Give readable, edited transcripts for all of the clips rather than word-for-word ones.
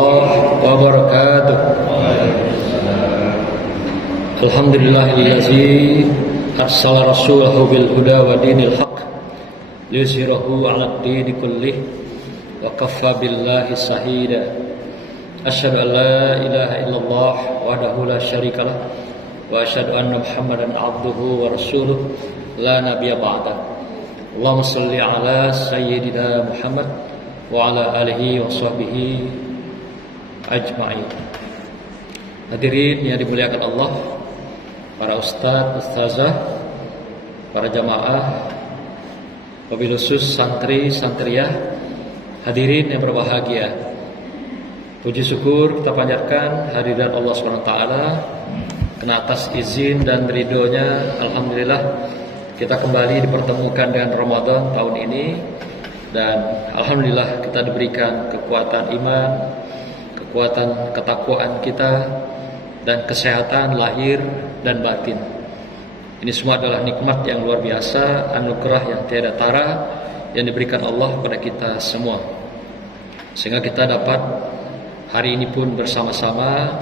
warahmatullahi wabarakatuh. Alhamdulillahillazi arsala rasulahu bil huda wa dinil haq liyuzhirahu 'alad dini kullih wa kaffa billahi shahida. Asyhadu an la ilaha illallah wahdahu la syarikalah wa asyhadu anna Muhammadan abduhu wa rasuluh la nabiyya ba'da. Allahumma shalli ala sayyidina Muhammad wa ala alihi wa sahbihi ajma'in. Hadirin yang dimuliakan Allah, para ustadz, ustazah, para jamaah, wabil khusus santri, santriyah, hadirin yang berbahagia. Puji syukur kita panjatkan hadirat Allah SWT karena atas izin dan ridhonya, alhamdulillah kita kembali dipertemukan dengan Ramadan tahun ini. Dan alhamdulillah kita diberikan kekuatan iman, kekuatan ketakwaan kita, dan kesehatan lahir dan batin. Ini semua adalah nikmat yang luar biasa, anugerah yang tiada tara yang diberikan Allah kepada kita semua, sehingga kita dapat hari ini pun bersama-sama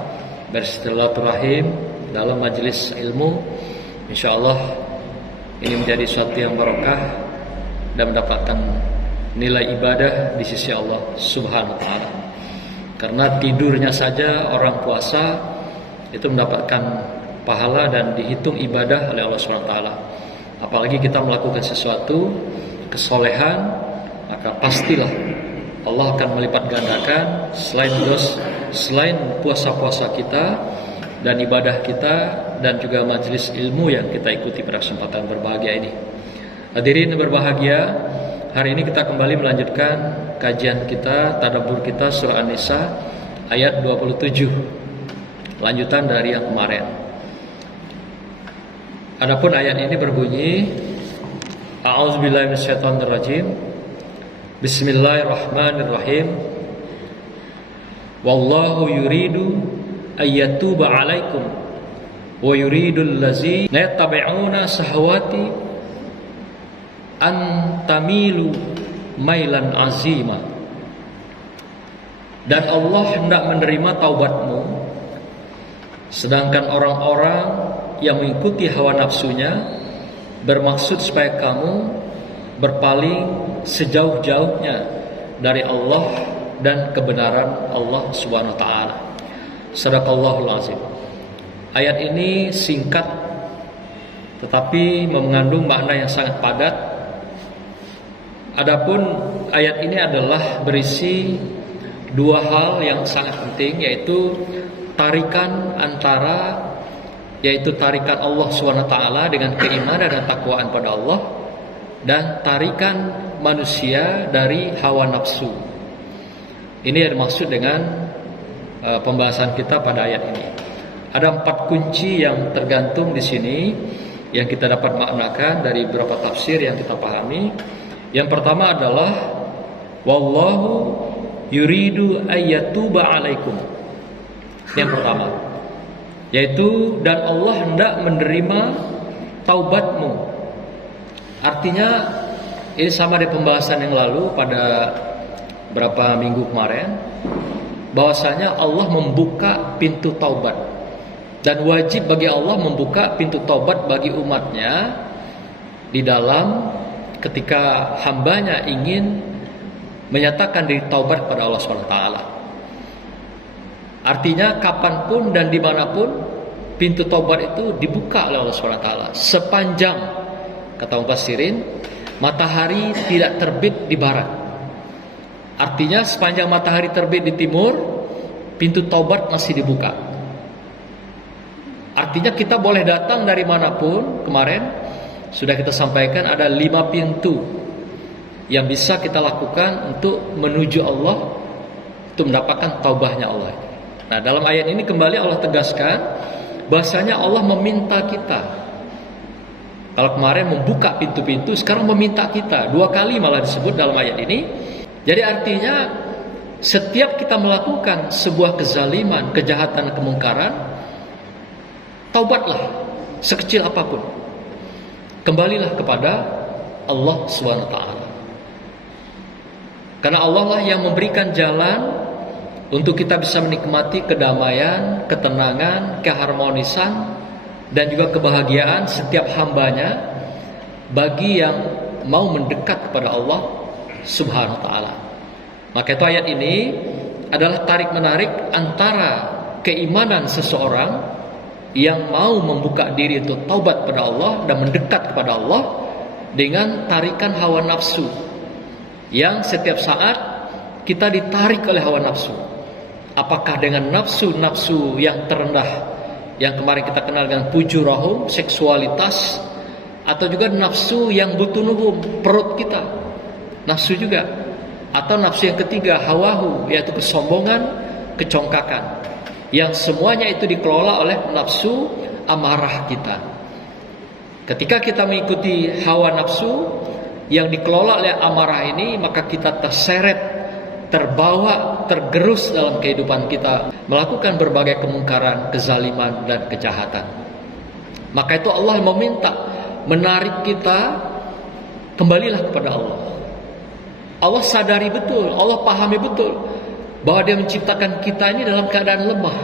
bersilaturahim dalam majelis ilmu. InsyaAllah ini menjadi suatu yang barokah dan mendapatkan nilai ibadah di sisi Allah Subhanahu wa ta'ala. Karena tidurnya saja orang puasa itu mendapatkan pahala dan dihitung ibadah oleh Allah Subhanahu wa ta'ala. Apalagi kita melakukan sesuatu kesolehan, maka pastilah Allah akan melipat gandakan selain puasa-puasa kita dan ibadah kita dan juga majelis ilmu yang kita ikuti pada kesempatan berbahagia ini. Hadirin berbahagia, hari ini kita kembali melanjutkan kajian kita, tadabbur kita surah An-Nisa ayat 27, lanjutan dari yang kemarin. Adapun ayat ini berbunyi, A'udzubillahi minasyaitonirrajim, Bismillahirrahmanirrahim. Wallahu yuridu ayyatuba 'alaikum wa yuridul ladzina yattabi'una shahawati an tamilu mailan azima. Dan Allah hendak menerima taubatmu, sedangkan orang-orang yang mengikuti hawa nafsunya bermaksud supaya kamu berpaling sejauh-jauhnya dari Allah dan kebenaran Allah Subhanahu wa ta'ala. Shadaqallahul azim. Ayat ini singkat tetapi mengandung makna yang sangat padat. Adapun ayat ini adalah berisi dua hal yang sangat penting, yaitu tarikan Allah SWT dengan keimanan dan takwaan pada Allah, dan tarikan manusia dari hawa nafsu. Ini yang dimaksud dengan pembahasan kita pada ayat ini. Ada 4 kunci yang tergantung di sini yang kita dapat maknakan dari beberapa tafsir yang kita pahami. Yang pertama adalah wallahu yuridu ayyatuba 'alaikum. Yang pertama, yaitu dan Allah hendak menerima taubatmu. Artinya ini sama dengan pembahasan yang lalu pada berapa minggu kemarin, bahwasanya Allah membuka pintu taubat, dan wajib bagi Allah membuka pintu taubat bagi umatnya di dalam ketika hambanya ingin menyatakan diri taubat kepada Allah SWT. Artinya kapanpun dan dimanapun pintu taubat itu dibuka oleh Allah SWT, sepanjang, kata mufassirin, matahari tidak terbit di barat. Artinya sepanjang matahari terbit di timur, pintu taubat masih dibuka. Artinya kita boleh datang dari manapun. Kemarin sudah kita sampaikan ada 5 pintu yang bisa kita lakukan untuk menuju Allah, untuk mendapatkan taubahnya Allah. Nah, dalam ayat ini kembali Allah tegaskan bahasanya Allah meminta kita. Kalau kemarin membuka pintu-pintu, sekarang meminta kita. 2 kali malah disebut dalam ayat ini. Jadi artinya setiap kita melakukan sebuah kezaliman, kejahatan, kemungkaran, taubatlah sekecil apapun. Kembalilah kepada Allah SWT. Karena Allah lah yang memberikan jalan untuk kita bisa menikmati kedamaian, ketenangan, keharmonisan, dan juga kebahagiaan setiap hambanya bagi yang mau mendekat kepada Allah Subhanahu wa ta'ala. Maka itu ayat ini adalah tarik-menarik antara keimanan seseorang yang mau membuka diri untuk taubat pada Allah dan mendekat kepada Allah dengan tarikan hawa nafsu, yang setiap saat kita ditarik oleh hawa nafsu. Apakah dengan nafsu-nafsu yang terendah yang kemarin kita kenal dengan fujurahum, seksualitas, atau juga nafsu yang butunuhum, perut kita, nafsu juga, atau nafsu yang ketiga hawahu, yaitu kesombongan, kecongkakan, yang semuanya itu dikelola oleh nafsu amarah kita. Ketika kita mengikuti hawa nafsu yang dikelola oleh amarah ini, maka kita terseret, terbawa, tergerus dalam kehidupan kita, melakukan berbagai kemungkaran, kezaliman, dan kejahatan. Maka itu Allah meminta, menarik kita, kembalilah kepada Allah. Allah sadari betul, Allah pahami betul bahwa Dia menciptakan kita ini dalam keadaan lemah.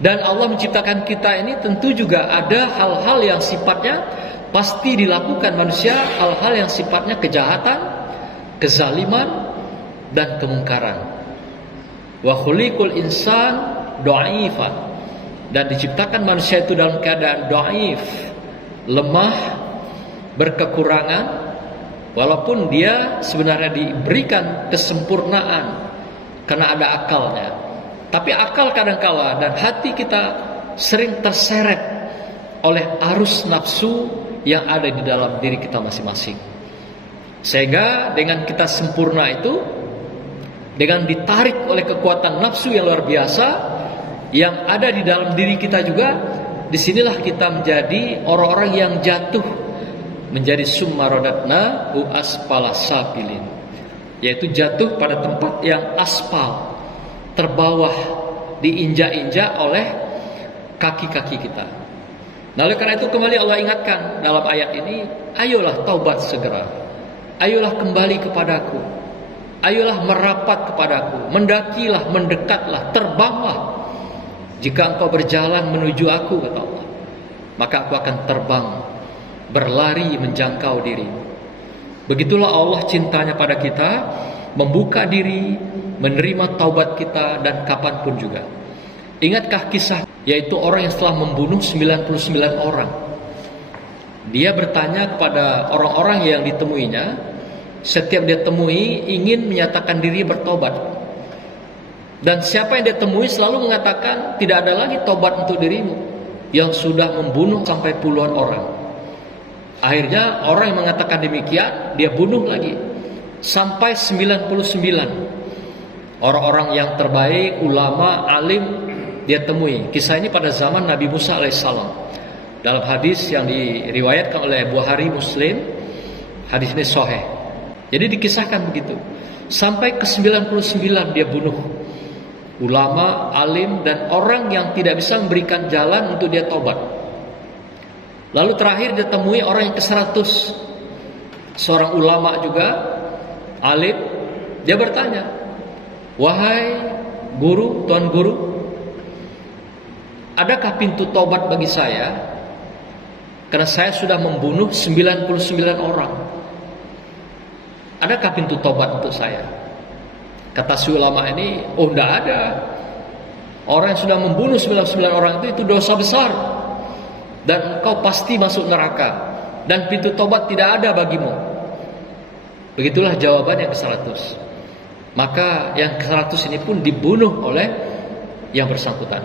Dan Allah menciptakan kita ini tentu juga ada hal-hal yang sifatnya pasti dilakukan manusia, hal-hal yang sifatnya kejahatan, kezaliman, dan kemungkaran. Wa khuliqul insan dhaifan, dan diciptakan manusia itu dalam keadaan dhaif, lemah, berkekurangan, walaupun dia sebenarnya diberikan kesempurnaan karena ada akalnya. Tapi akal kadangkala dan hati kita sering terseret oleh arus nafsu yang ada di dalam diri kita masing-masing. Sehingga dengan kita sempurna itu, dengan ditarik oleh kekuatan nafsu yang luar biasa yang ada di dalam diri kita juga, disinilah kita menjadi orang-orang yang jatuh, menjadi summa radatna hu asfala safilin, yaitu jatuh pada tempat yang aspal, terbawah, diinjak-injak oleh kaki-kaki kita. Nah, oleh karena itu kembali Allah ingatkan dalam ayat ini, ayolah taubat segera, ayolah kembali kepadaku, ayolah merapat kepadaku, mendakilah, mendekatlah, terbanglah. Jika engkau berjalan menuju aku, kata Allah, maka aku akan terbang, berlari menjangkau dirimu. Begitulah Allah cintanya pada kita, membuka diri, menerima taubat kita, dan kapanpun juga. Ingatkah kisah, yaitu orang yang setelah membunuh 99 orang, dia bertanya kepada orang-orang yang ditemuinya. Setiap dia temui ingin menyatakan diri bertobat, dan siapa yang dia temui selalu mengatakan, tidak ada lagi tobat untuk dirimu yang sudah membunuh sampai puluhan orang. Akhirnya orang yang mengatakan demikian, dia bunuh lagi sampai 99 orang-orang yang terbaik, ulama, alim, dia temui. Kisah ini pada zaman Nabi Musa alaihissalam. Dalam hadis yang diriwayatkan oleh Bukhari, Muslim, hadis ini sahih. Jadi dikisahkan begitu. Sampai ke 99 dia bunuh ulama, alim, dan orang yang tidak bisa memberikan jalan untuk dia tobat. Lalu terakhir dia temui orang yang ke-100, seorang ulama juga, alim. Dia bertanya, wahai guru, tuan guru, adakah pintu tobat bagi saya? Karena saya sudah membunuh 99 orang. Adakah pintu tobat untuk saya? Kata si ulama ini, oh tidak ada. Orang yang sudah membunuh 99 orang itu dosa besar, dan engkau pasti masuk neraka, dan pintu tobat tidak ada bagimu. Begitulah jawaban yang ke-100. Maka yang ke-100 ini pun dibunuh oleh yang bersangkutan,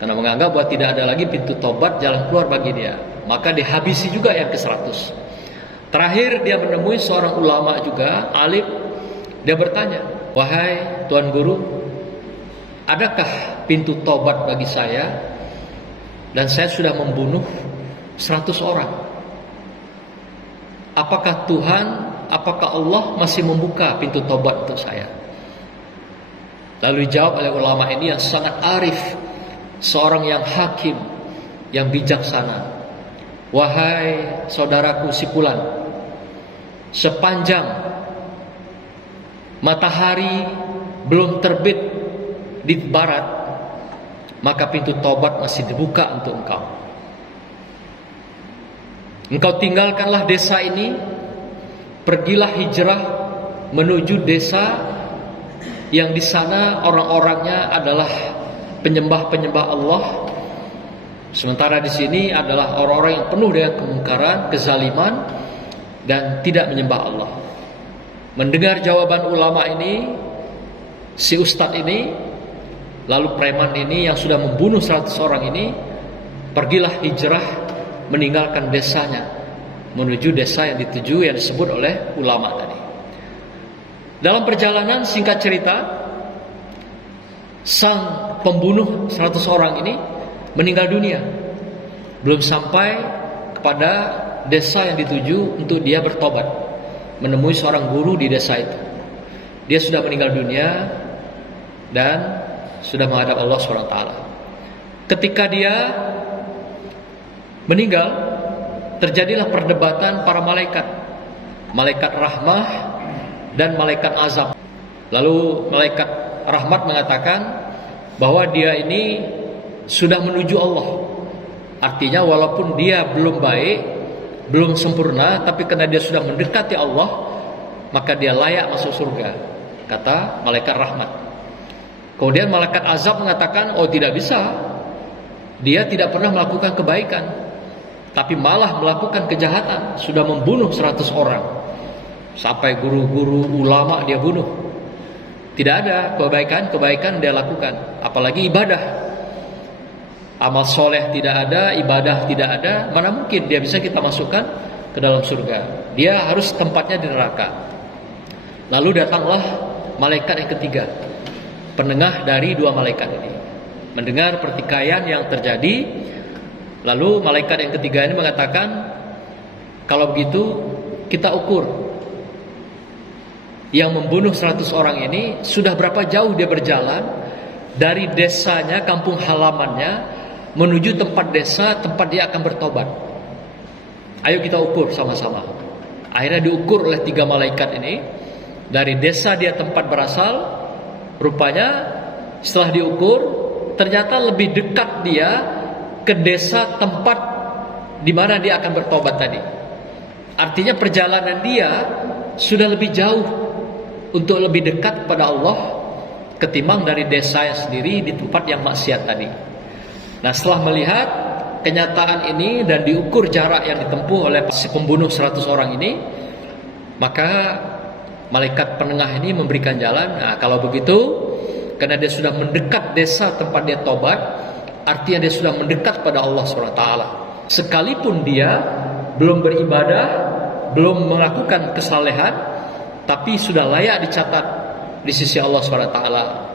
karena menganggap bahwa tidak ada lagi pintu tobat, jalan keluar bagi dia. Maka dihabisi juga yang ke-100. Terakhir dia menemui seorang ulama juga, alim. Dia bertanya, wahai tuan guru, adakah pintu tobat bagi saya? Dan saya sudah membunuh 100 orang. Apakah Tuhan, apakah Allah masih membuka pintu tobat untuk saya? Lalu dijawab oleh ulama ini yang sangat arif, seorang yang hakim, yang bijaksana. Wahai saudaraku si fulan, sepanjang matahari belum terbit di barat, maka pintu taubat masih dibuka untuk engkau. Engkau tinggalkanlah desa ini, pergilah hijrah menuju desa yang di sana orang-orangnya adalah penyembah-penyembah Allah. Sementara di sini adalah orang-orang yang penuh dengan kemungkaran, kezaliman, dan tidak menyembah Allah. Mendengar jawaban ulama ini, si ustadz ini, lalu preman ini yang sudah membunuh 100 orang ini, pergilah hijrah meninggalkan desanya menuju desa yang dituju yang disebut oleh ulama tadi. Dalam perjalanan, singkat cerita, sang pembunuh 100 orang ini meninggal dunia. Belum sampai kepada desa yang dituju untuk dia bertobat, menemui seorang guru di desa itu. Dia sudah meninggal dunia dan sudah menghadap Allah SWT. Ketika dia meninggal, terjadilah perdebatan para malaikat, malaikat rahmah dan malaikat azab. Lalu malaikat rahmat mengatakan bahwa dia ini sudah menuju Allah. Artinya walaupun dia belum baik, belum sempurna, tapi karena dia sudah mendekati Allah, maka dia layak masuk surga, kata malaikat rahmat. Kemudian malaikat azab mengatakan, oh tidak bisa, dia tidak pernah melakukan kebaikan, tapi malah melakukan kejahatan, sudah membunuh 100 orang, sampai guru-guru ulama dia bunuh. Tidak ada kebaikan dia lakukan, apalagi ibadah. Amal soleh tidak ada, ibadah tidak ada, mana mungkin dia bisa kita masukkan ke dalam surga. Dia harus tempatnya di neraka. Lalu datanglah malaikat yang ketiga, penengah dari dua malaikat ini, mendengar pertikaian yang terjadi. Lalu malaikat yang ketiga ini mengatakan, kalau begitu kita ukur yang membunuh 100 orang ini sudah berapa jauh dia berjalan dari desanya, kampung halamannya, menuju tempat desa tempat dia akan bertobat. Ayo kita ukur sama-sama. Akhirnya diukur oleh 3 malaikat ini. Dari desa dia tempat berasal, rupanya setelah diukur, ternyata lebih dekat dia ke desa tempat di mana dia akan bertobat tadi. Artinya perjalanan dia sudah lebih jauh untuk lebih dekat kepada Allah ketimbang dari desa yang sendiri di tempat yang maksiat tadi. Nah, setelah melihat kenyataan ini dan diukur jarak yang ditempuh oleh si pembunuh 100 orang ini, maka malaikat penengah ini memberikan jalan. Nah, kalau begitu, karena dia sudah mendekat desa tempat dia tobat, artinya dia sudah mendekat pada Allah SWT. Sekalipun dia belum beribadah, belum melakukan kesalehan, tapi sudah layak dicatat di sisi Allah SWT.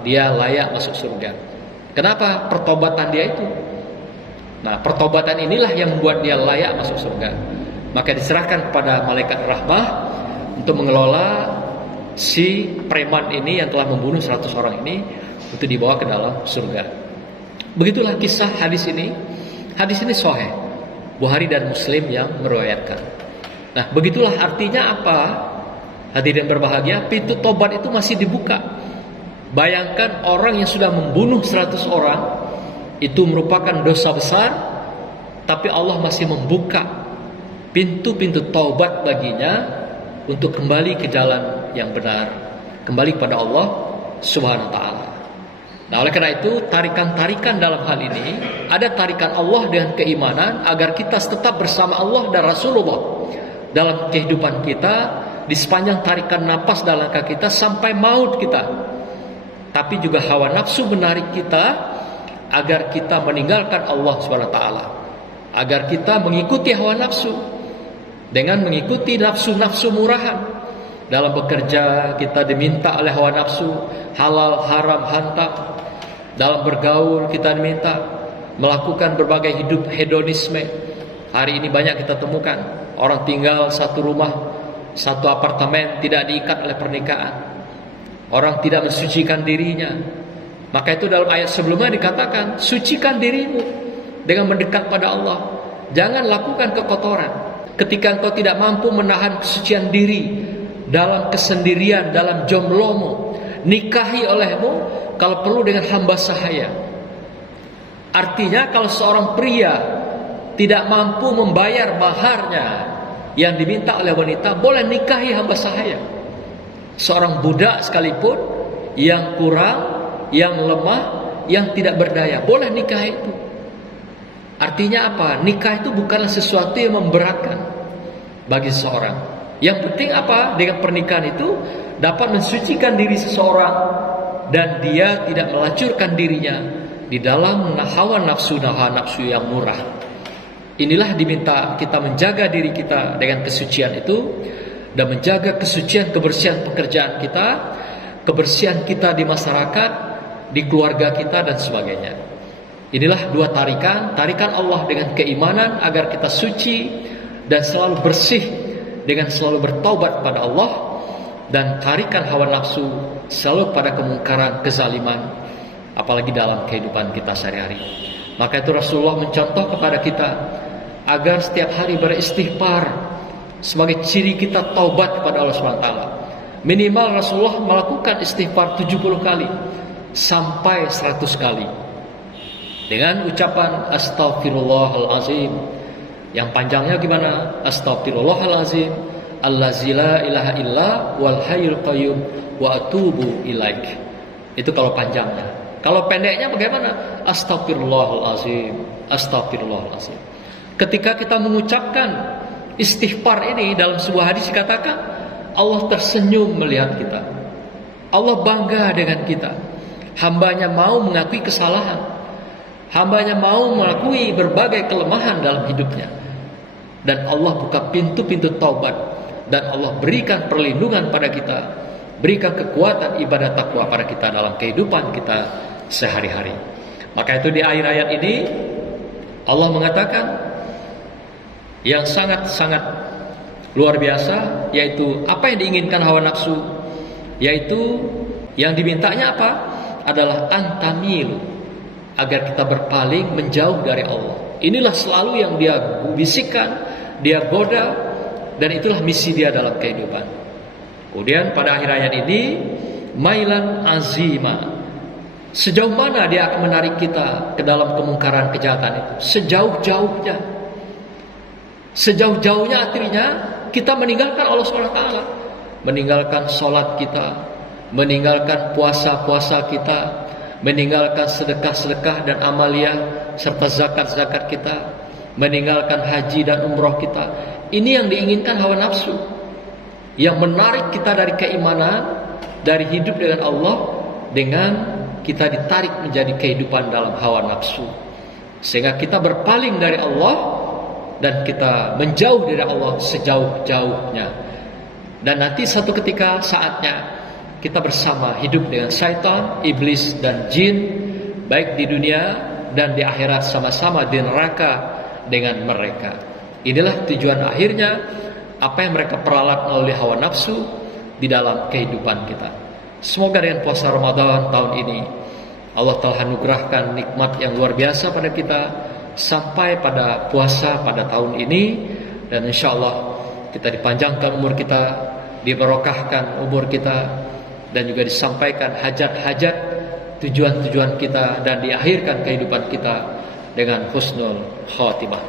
Dia layak masuk surga. Kenapa? Pertobatan dia itu. Nah, pertobatan inilah yang membuat dia layak masuk surga. Maka diserahkan kepada malaikat rahmah untuk mengelola si preman ini yang telah membunuh 100 orang ini untuk dibawa ke dalam surga. Begitulah kisah hadis ini. Hadis ini sahih, Bukhari dan Muslim yang meriwayatkan. Nah, begitulah artinya apa? Hadirin berbahagia, pintu tobat itu masih dibuka. Bayangkan orang yang sudah membunuh 100 orang, itu merupakan dosa besar, tapi Allah masih membuka pintu-pintu taubat baginya untuk kembali ke jalan yang benar, kembali kepada Allah Subhanahu wa ta'ala. Nah, oleh karena itu, tarikan-tarikan dalam hal ini, ada tarikan Allah dengan keimanan agar kita tetap bersama Allah dan Rasulullah dalam kehidupan kita, di sepanjang tarikan napas dalam langkah kita sampai maut kita. Tapi juga hawa nafsu menarik kita agar kita meninggalkan Allah SWT, agar kita mengikuti hawa nafsu dengan mengikuti nafsu-nafsu murahan. Dalam bekerja kita diminta oleh hawa nafsu halal, haram, hantam. Dalam bergaul kita diminta melakukan berbagai hidup hedonisme. Hari ini banyak kita temukan orang tinggal satu rumah, satu apartemen, tidak diikat oleh pernikahan. Orang tidak mensucikan dirinya. Maka itu dalam ayat sebelumnya dikatakan, sucikan dirimu dengan mendekat pada Allah. Jangan lakukan kekotoran. Ketika engkau tidak mampu menahan kesucian diri dalam kesendirian, dalam jomblomu, nikahi olehmu kalau perlu dengan hamba sahaya. Artinya kalau seorang pria tidak mampu membayar maharnya yang diminta oleh wanita, boleh nikahi hamba sahaya. Seorang budak sekalipun yang kurang, yang lemah, yang tidak berdaya, boleh nikah itu. Artinya apa? Nikah itu bukanlah sesuatu yang memberatkan bagi seseorang. Yang penting apa? Dengan pernikahan itu dapat mensucikan diri seseorang dan dia tidak melacurkan dirinya di dalam hawa nafsu yang murah. Inilah diminta kita menjaga diri kita dengan kesucian itu dan menjaga kesucian kebersihan pekerjaan kita, kebersihan kita di masyarakat, di keluarga kita dan sebagainya. Inilah dua tarikan Allah dengan keimanan agar kita suci dan selalu bersih dengan selalu bertaubat pada Allah, dan tarikan hawa nafsu selalu pada kemungkaran, kezaliman, apalagi dalam kehidupan kita sehari-hari. Maka itu Rasulullah mencontoh kepada kita agar setiap hari beristighfar sebagai ciri kita taubat kepada Allah SWT. Minimal Rasulullah melakukan istighfar 70 kali sampai 100 kali dengan ucapan astaghfirullahalazim. Yang panjangnya gimana? Astaghfirullahalazim allazi la ilaha illa wal hayyul qayyum wa atubu ilaik. Itu kalau panjangnya. Kalau pendeknya bagaimana? Astaghfirullahalazim, astaghfirullahalazim. Ketika kita mengucapkan istighfar ini, dalam sebuah hadis dikatakan Allah tersenyum melihat kita. Allah bangga dengan kita. Hambanya mau mengakui kesalahan, hambanya mau mengakui berbagai kelemahan dalam hidupnya, dan Allah buka pintu-pintu taubat, dan Allah berikan perlindungan pada kita, berikan kekuatan ibadah takwa pada kita dalam kehidupan kita sehari-hari. Maka itu di akhir ayat ini Allah mengatakan yang sangat-sangat luar biasa, yaitu apa yang diinginkan hawa nafsu, yaitu yang dimintanya apa? Adalah antamil, agar kita berpaling menjauh dari Allah. Inilah selalu yang dia bisikkan, dia goda, dan itulah misi dia dalam kehidupan. Kemudian pada akhir ayat ini, mailan azima, sejauh mana dia akan menarik kita ke dalam kemungkaran kejahatan itu? Sejauh-jauhnya. Sejauh-jauhnya artinya kita meninggalkan Allah SWT, meninggalkan sholat kita, meninggalkan puasa-puasa kita, meninggalkan sedekah-sedekah dan amaliyah serta zakat-zakat kita, meninggalkan haji dan umroh kita. Ini yang diinginkan hawa nafsu, yang menarik kita dari keimanan, dari hidup dengan Allah, dengan kita ditarik menjadi kehidupan dalam hawa nafsu, sehingga kita berpaling dari Allah dan kita menjauh dari Allah sejauh-jauhnya. Dan nanti satu ketika saatnya kita bersama hidup dengan syaitan, iblis dan jin, baik di dunia dan di akhirat, sama-sama di neraka dengan mereka. Inilah tujuan akhirnya apa yang mereka peralat melalui hawa nafsu di dalam kehidupan kita. Semoga dengan puasa Ramadan tahun ini Allah telah anugerahkan nikmat yang luar biasa pada kita sampai pada puasa pada tahun ini, dan insya Allah kita dipanjangkan umur kita, diberkahkan umur kita, dan juga disampaikan hajat-hajat, tujuan-tujuan kita, dan diakhirkan kehidupan kita dengan husnul khatimah.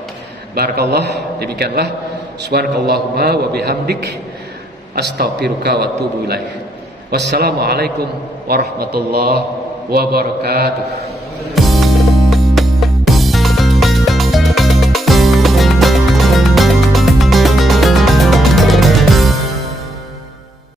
Barakallah, demikianlah. Subhanakallahumma wa bihamdik, astaghfiruka wa atubu ilaik. Wassalamualaikum warahmatullahi wabarakatuh.